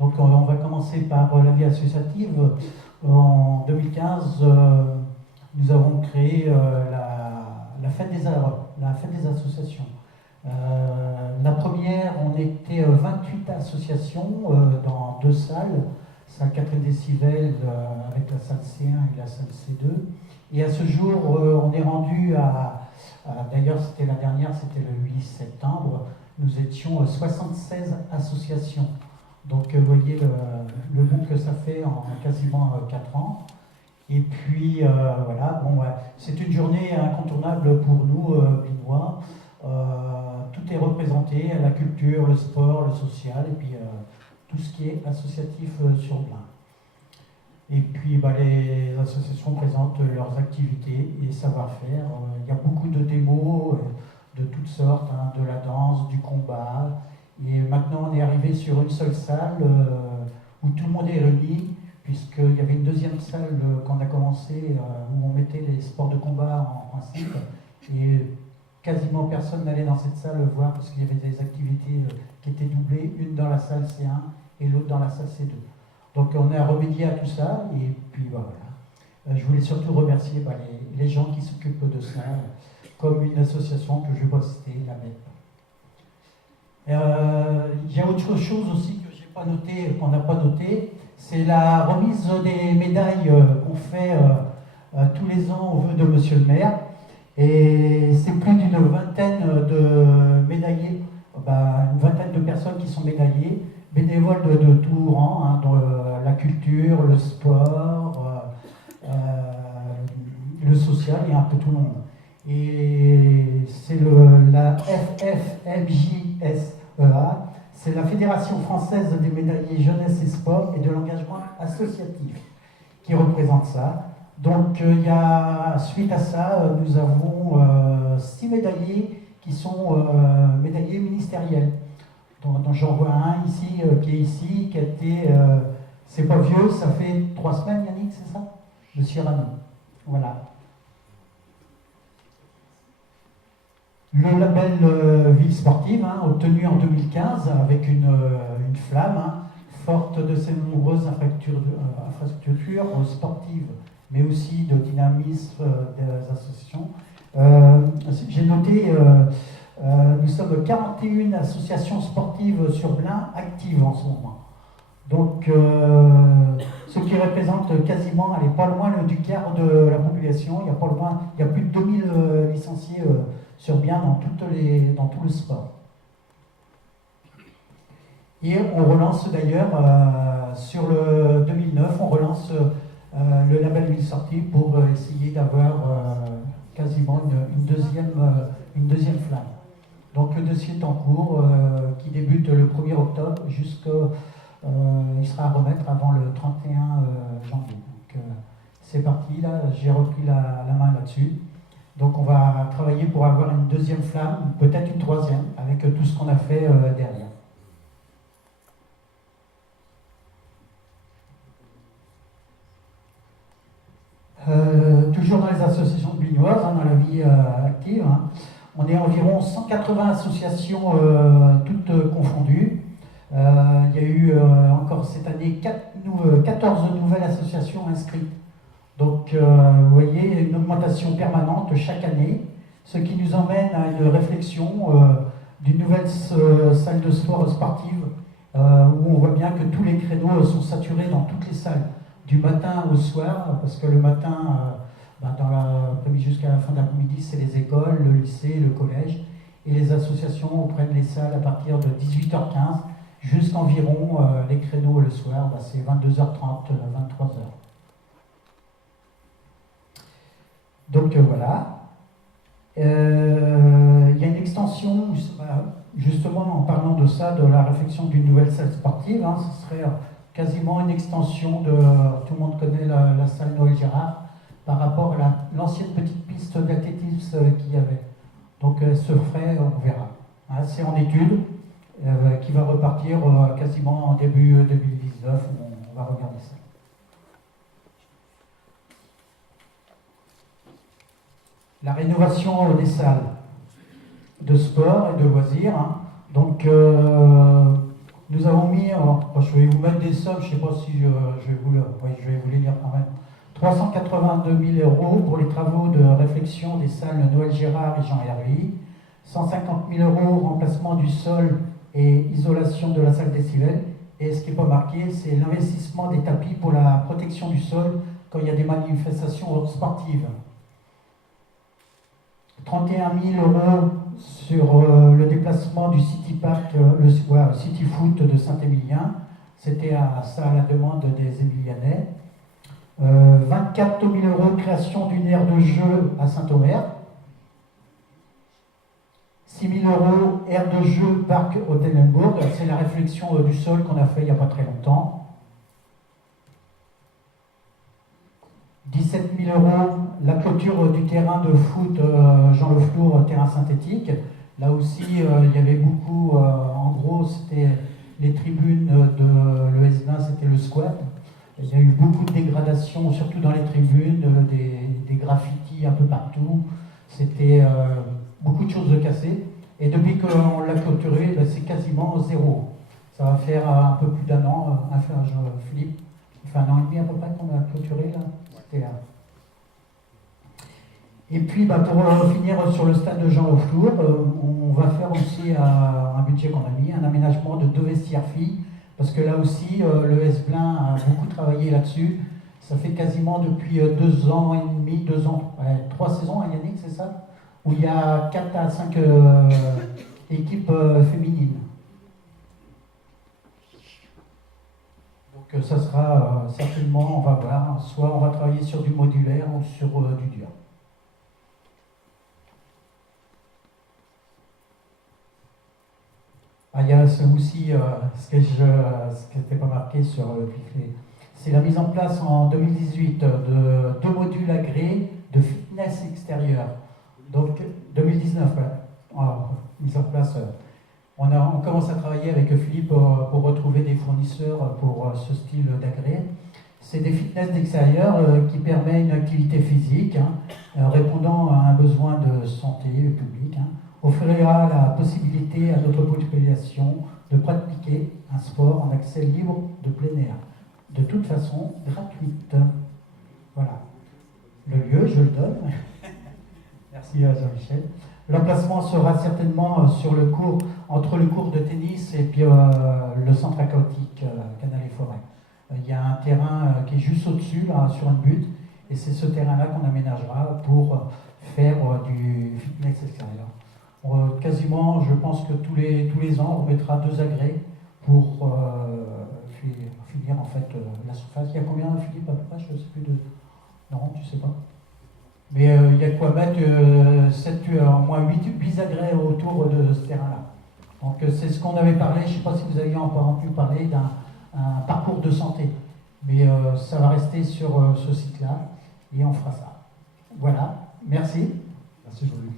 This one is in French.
Donc on va commencer par la vie associative. En 2015, nous avons créé la fête des associations. La première, on était 28 associations dans deux salles, salle 4 décibels avec la salle C1 et la salle C2. Et à ce jour, on est rendu d'ailleurs c'était la dernière, c'était le 8 septembre, nous étions 76 associations. Donc vous voyez le boom que ça fait en quasiment 4 ans. Et puis voilà, bon, c'est une journée incontournable pour nous, Blinois. Tout est représenté, la culture, le sport, le social, et puis tout ce qui est associatif sur Blain. Et puis les associations présentent leurs activités et savoir-faire. Il y a beaucoup de démos de toutes sortes, hein, de la danse, du combat. Et maintenant, on est arrivé sur une seule salle où tout le monde est réuni, puisqu'il y avait une deuxième salle quand on a commencé où on mettait les sports de combat en principe. Et quasiment personne n'allait dans cette salle voir parce qu'il y avait des activités qui étaient doublées, une dans la salle C1 et l'autre dans la salle C2. Donc on a remédié à tout ça et puis voilà. Je voulais surtout remercier les gens qui s'occupent de ça, comme une association que je vais citer, la MEP. Il y a autre chose aussi que j'ai pas noté, qu'on n'a pas noté, c'est la remise des médailles qu'on fait tous les ans au vœu de Monsieur le maire. Et c'est plus d'une vingtaine de médaillés, une vingtaine de personnes qui sont médaillées, bénévoles de tout rang, hein, dans la culture, le sport, le social et un peu tout le monde. Et c'est la FFMJSEA, c'est la Fédération française des médaillés jeunesse et sport et de l'engagement associatif qui représente ça. Donc suite à ça, nous avons 6 médaillés qui sont médaillés ministériels. Donc j'en vois un ici, qui est ici, qui a été, c'est pas vieux, ça fait 3 semaines Yannick, c'est ça? Monsieur Rami. Voilà. Le label Ville Sportive, hein, obtenu en 2015 avec une flamme, hein, forte de ses nombreuses infrastructures sportives, mais aussi de dynamisme des associations. J'ai noté, nous sommes 41 associations sportives sur Blain actives en ce moment. Donc, ce qui représente quasiment, pas loin du quart de la population. Il y a plus de 2000 licenciés sur Blain dans tout le sport. Et on relance d'ailleurs, sur le 2009, on relance le label Ville Sportive pour essayer d'avoir quasiment une deuxième flamme. Donc le dossier est en cours, qui débute le 1er octobre il sera à remettre avant le 31 janvier. Donc c'est parti, là, j'ai repris la main là-dessus. Donc on va travailler pour avoir une deuxième flamme, peut-être une troisième, avec tout ce qu'on a fait derrière. Toujours dans les associations blinoises, hein, dans la vie active, hein, on est environ 180 associations toutes confondues. Il y a eu encore cette année 14 nouvelles associations inscrites. Donc vous voyez, une augmentation permanente chaque année, ce qui nous emmène à une réflexion d'une nouvelle salle de sport sportive où on voit bien que tous les créneaux sont saturés dans toutes les salles, du matin au soir, parce que le matin, dans l'après-midi jusqu'à la fin de l'après-midi, c'est les écoles, le lycée, le collège, et les associations prennent les salles à partir de 18h15 jusqu'environ les créneaux le soir, c'est 22h30, 23h. Donc voilà. Il y a une extension, justement en parlant de ça, de la réflexion d'une nouvelle salle sportive, hein, ce serait quasiment une extension de, tout le monde connaît la salle Noël Gérard, par rapport à l'ancienne petite piste d'athlétisme qu'il y avait. Donc elle se ferait, on verra. Hein, c'est en étude, qui va repartir quasiment en début 2019, on va regarder ça. La rénovation des salles de sport et de loisirs. Hein. Donc Nous avons mis, je vais vous mettre des sommes, je ne sais pas si je vais je vais vous les lire quand même. 382 000 euros pour les travaux de réfection des salles Noël Gérard et Jean Hervé. 150 000 euros remplacement du sol et isolation de la salle des civils. Et ce qui n'est pas marqué, c'est l'investissement des tapis pour la protection du sol quand il y a des manifestations sportives. 31 000 euros sur le déplacement du City Park, le City Foot de Saint-Émilien. C'était ça à la demande des Émilianais. 24 000 euros création d'une aire de jeu à Saint-Omer. 6 000 euros aire de jeu parc Hôtel-Lembourg. C'est la réflexion du sol qu'on a fait il n'y a pas très longtemps. 17 000 euros, la clôture du terrain de foot Jean Le Flour, terrain synthétique. Là aussi, il y avait beaucoup, en gros, c'était les tribunes de l'ES20, c'était le squat. Il y a eu beaucoup de dégradations, surtout dans les tribunes, des graffitis un peu partout. C'était beaucoup de choses de cassées. Et depuis qu'on l'a clôturé, ben, c'est quasiment zéro. Ça va faire un peu plus d'un an, Philippe, ça fait 1 an et demi à peu près qu'on a clôturé là. Et puis bah, pour finir sur le stade de Jean Le Flour, on va faire aussi un budget qu'on a mis, un aménagement de 2 vestiaires filles, parce que là aussi le S-Blin a beaucoup travaillé là-dessus. Ça fait quasiment depuis 2 ans et demi, 2 ans, 3 saisons, hein, Yannick, c'est ça, où il y a 4 à 5 équipes féminines. Donc ça sera certainement, on va voir, soit on va travailler sur du modulaire ou sur du dur. Ah, il y a aussi ce qui n'était pas marqué sur le pamphlet. C'est la mise en place en 2018 de 2 modules agréés de fitness extérieur. Donc 2019, ouais. Mise en place. On commence à travailler avec Philippe pour retrouver des fournisseurs pour ce style d'agré. C'est des fitness d'extérieur qui permettent une activité physique, répondant à un besoin de santé publique, offrira la possibilité à notre population de pratiquer un sport en accès libre de plein air, de toute façon gratuite. Voilà. Le lieu, je le donne. Merci à Jean-Michel. L'emplacement sera certainement sur le cours, entre le cours de tennis et puis le centre aquatique Canal et Forêt. Il y a un terrain qui est juste au-dessus, là, sur une butte, et c'est ce terrain-là qu'on aménagera pour faire du fitness extérieur. Quasiment, je pense que tous les ans, on mettra 2 agrès pour finir en fait la surface. Il y a combien, Philippe, à peu près? Je ne sais plus de... Non, tu sais pas. Mais il y a quoi mettre 7, moins 8 agrès autour de ce terrain-là. Donc c'est ce qu'on avait parlé, je ne sais pas si vous aviez encore pu parler d'un parcours de santé. Mais ça va rester sur ce site-là et on fera ça. Voilà, merci. Merci Jean-Luc.